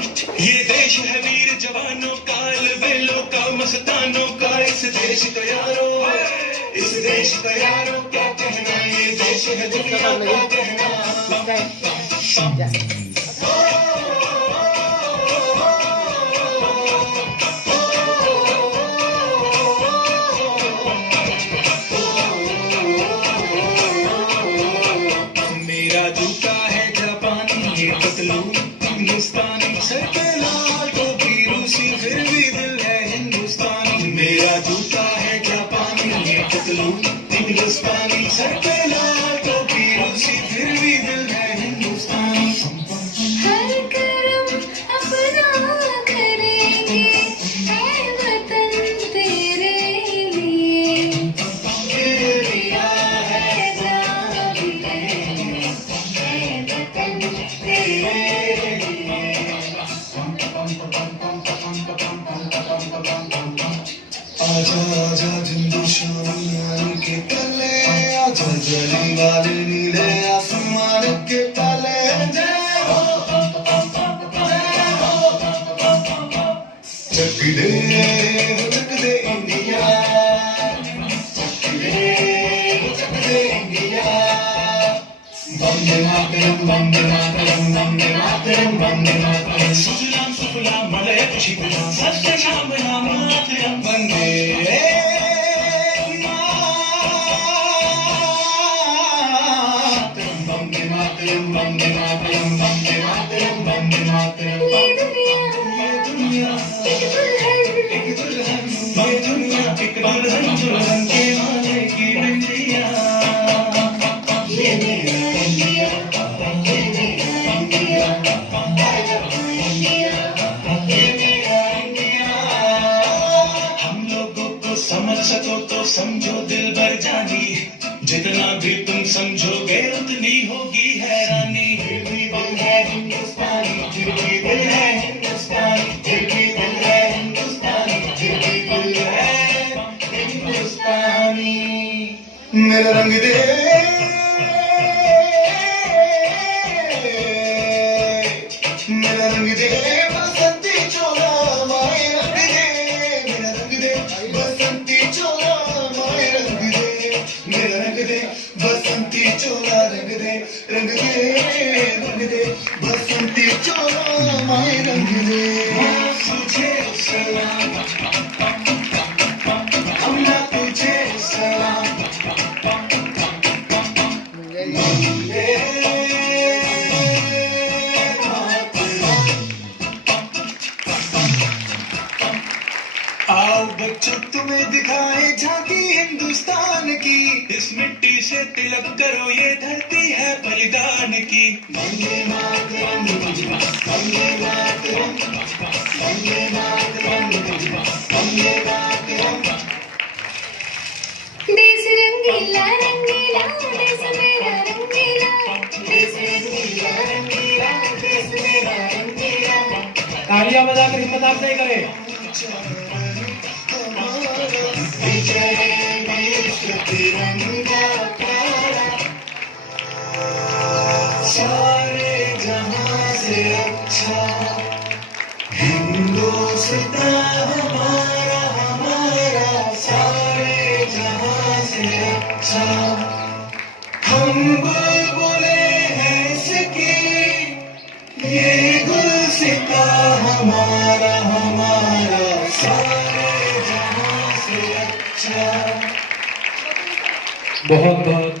ये देश है वीर जवानों का, अलबेलों का, मस्तानों का। इस देश का यारों, इस देश का यारों क्या कहना, ये देश है दुनिया का कहना। मेरा जूता है जापानी, ये पतलून हिंदुस्तानी, सर पे लाल टोपी रूसी, फिर भी दिल है हिंदुस्तानी। मेरा जूता है जापानी, ये पतलून हिंदुस्तानी, सर पे लाल टोपी रूसी, फिर भी दिल है हिंदुस्तानी। हर कर्म अपना करेंगे, है वतन तेरे लिए। गिर लिया है जान भी देंगे, है वतन तेरे लिए। आजा आजा हिंदुस्तानी के तले, आजा जली वाले नीले आसमान के तले। जय हो, चक दे इंडिया, चक दे इंडिया। वंदे मातरम, वंदे मातरम, वंदे मातरम, वंदे मातरम। सुजलाम सुफलाम मलयज शीतलाम, सत्य श्यामलाम मातरम। वंदे मातरम, वंदे मातरम, वंदे मातरम, वंदे मातरम, वंदे मातरम। ये दुनिया एक दुल्हन, ये दुनिया एक दुल्हन, दुल्हन के माथे की बिंदिया। ये मेरा इंडिया, ये मेरा इंडिया, ये मेरा इंडिया। हम लोगों को समझ सको तो समझो दिल भर जानी, जितना भी तुम समझोगे उतनी होगी हैरानी। फिर भी दिल है हिंदुस्तानी, फिर भी दिल है हिंदुस्तानी, फिर भी दिल है हिंदुस्तानी, फिर भी दिल है हिंदुस्तानी। मेरा रंग दे, मेरा रंग दे बसंती चोला, माए रंग दे। मेरा रंग दे बसंती चोला, माए रंग दे। मेरा रंग दे बसंती चोला, रंग दे, रंग दे, रंग दे बसंती चोला, माए रंग दे। तुझे सलाम, अम्मा तुझे सलाम। आओ बच्चों तुम्हें दिखाए झांकी हिंदुस्तान की, इस मिट्टी से तिलक करो ये धरती है बलिदान की। वंदे मातरम, वंदे मातरम, वंदे मातरम, वंदे मातरम। देश रंगीला रंगीला, देश मेरा रंगीला, देश रंगीला रंगीला, देश मेरा रंगीला। तालियां बजाकर हिम्मत अफजाई करें। तिरंगा प्यारा, सारे जहां से अच्छा हिंदुस्तान हमारा, हमारा सारे जहां से अच्छा। हम बुलबुले हैं इसकी, ये गुलसिता हमारा, हमारा सारे जहां से अच्छा। बहुत बहुत